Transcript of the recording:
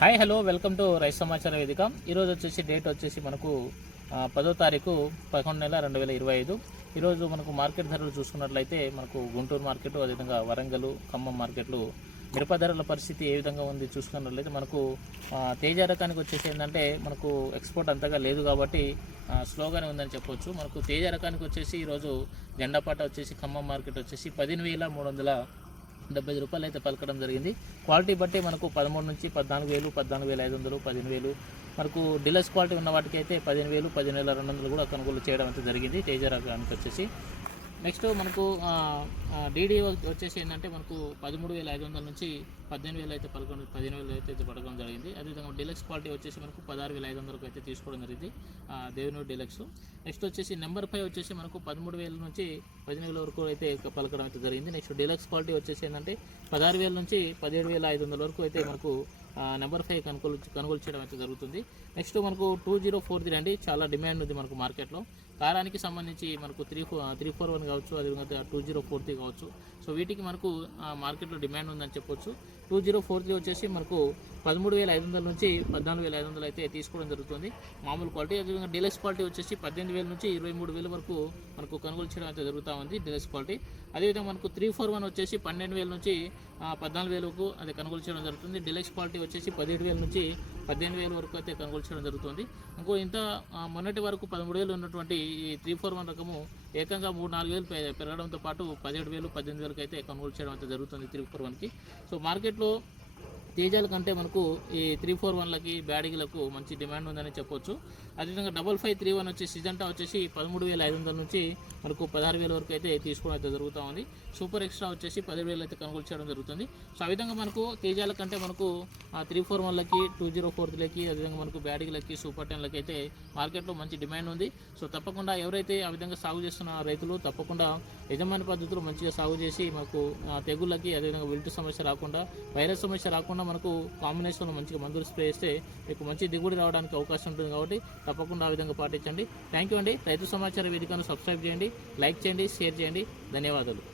Hi hello welcome to రైతు సమాచార వేదిక. ఈరోజు వచ్చేసి డేట్ వచ్చేసి మనకు 10వ తారీఖు 11 నెల 2025. ఈరోజు మనకు మార్కెట్ ధరలు చూసుకున్నట్లయితే మనకు గుంటూరు మార్కెట్, అదేవిధంగా వరంగల్, ఖమ్మం మార్కెట్లు మిరప ధరల పరిస్థితి ఏ విధంగా ఉంది చూసుకున్నట్లయితే మనకు తేజ రకానికి వచ్చేసి ఏంటంటే మనకు ఎక్స్పోర్ట్ అంతగా లేదు కాబట్టి స్లోగానే ఉందని చెప్పొచ్చు. మనకు తేజ రకానికి వచ్చేసి ఈరోజు జెండాపాట వచ్చేసి ఖమ్మం మార్కెట్ వచ్చేసి 15,370 రూపాయలు అయితే పలకడం జరిగింది. క్వాలిటీ బట్టి మనకు 13 నుంచి 14,000, 14,500, 15,000 మనకు డీలక్స్ క్వాలిటీ ఉన్న వాటికి అయితే 15,000, 15,200 కూడా కొనుగోలు చేయడం అయితే జరిగింది తేజ రకానికి వచ్చేసి. నెక్స్ట్ మనకు డీడీ వచ్చేసి ఏంటంటే మనకు 13,500 నుంచి 18,000 అయితే 15,000 అయితే పడడం జరిగింది. అదేవిధంగా డీలక్స్ క్వాలిటీ వచ్చేసి మనకు 16,500 అయితే తీసుకోవడం జరిగింది దేవినూరు డీలక్స్. నెక్స్ట్ వచ్చేసి నెంబర్ 5 వచ్చేసి మనకు 13,000 నుంచి 15,000 వరకు అయితే పలకడం అయితే జరిగింది. నెక్స్ట్ డీలక్స్ క్వాలిటీ వచ్చేసి ఏంటంటే 16,000 నుంచి 17,500 వరకు అయితే మనకు నెంబర్ 5 కొనుగోలు చేయడం అయితే జరుగుతుంది. నెక్స్ట్ మనకు 2043 అండి, చాలా డిమాండ్ ఉంది మనకు మార్కెట్లో. కారానికి సంబంధించి మనకు 341 కావచ్చు, అదేవిధంగా 2043 కావచ్చు. సో వీటికి మనకు మార్కెట్లో డిమాండ్ ఉందని చెప్పొచ్చు. 2043 వచ్చేసి మనకు 13,500 నుంచి 14,500 అయితే తీసుకోవడం జరుగుతుంది మామూలు క్వాలిటీ. అదేవిధంగా డీలక్స్ క్వాలిటీ వచ్చేసి 18,000 నుంచి 23,000 వరకు మనకు కొనుగోలు చేయడం అయితే జరుగుతూ ఉంది డీలక్స్ క్వాలిటీ. అదేవిధంగా మనకు 341 వచ్చేసి 12,000 నుంచి 14,000 అది కొనుగోలు చేయడం జరుగుతుంది. డీలక్స్ క్వాలిటీ వచ్చేసి 17,000 నుంచి 18,000 వరకు అయితే కొనుగోలు చేయడం జరుగుతుంది. ఇంకో ఇంత మొన్నటి వరకు 13,000 ఉన్నటువంటి ఈ 341 రకము ఏకంగా 3-4,000 పెరగడంతో పాటు 17,000, 18,000 అయితే కొనుగోలు చేయడం అయితే జరుగుతుంది 341కి. సో మార్కెట్లో తేజాల కంటే మనకు ఈ 341లకి, బ్యాడిగిలకు మంచి డిమాండ్ ఉందని చెప్పొచ్చు. అదేవిధంగా 5531 వచ్చి సిజంటా వచ్చేసి 13,500 నుంచి మనకు 16,000 వరకు అయితే తీసుకోవడం అయితే జరుగుతూ ఉంది. సూపర్ ఎక్స్ట్రా వచ్చేసి 10,000 అయితే కొనుగోలు చేయడం జరుగుతుంది. సో ఆ విధంగా మనకు తేజాల కంటే మనకు 341లకి, 2043లకి, అదేవిధంగా మనకు బ్యాడిగిలకి, సూపర్ 10లకి అయితే మార్కెట్లో మంచి డిమాండ్ ఉంది. సో తప్పకుండా ఎవరైతే ఆ విధంగా సాగు చేస్తున్న రైతులు తప్పకుండా యజమాని పద్ధతిలో మంచిగా సాగు చేసి మనకు తెగుళ్ళకి, అదేవిధంగా విల్టు సమస్య రాకుండా, వైరస్ సమస్య రాకుండా మనకు కాంబినేషన్లో మంచిగా మందులు స్ప్రే చేస్తే మీకు మంచి దిగుబడి రావడానికి అవకాశం ఉంటుంది. కాబట్టి తప్పకుండా ఆ విధంగా పాటించండి. థ్యాంక్ యూ అండి. రైతు సమాచార వేదికను సబ్స్క్రైబ్ చేయండి, లైక్ చేయండి, షేర్ చేయండి. ధన్యవాదాలు.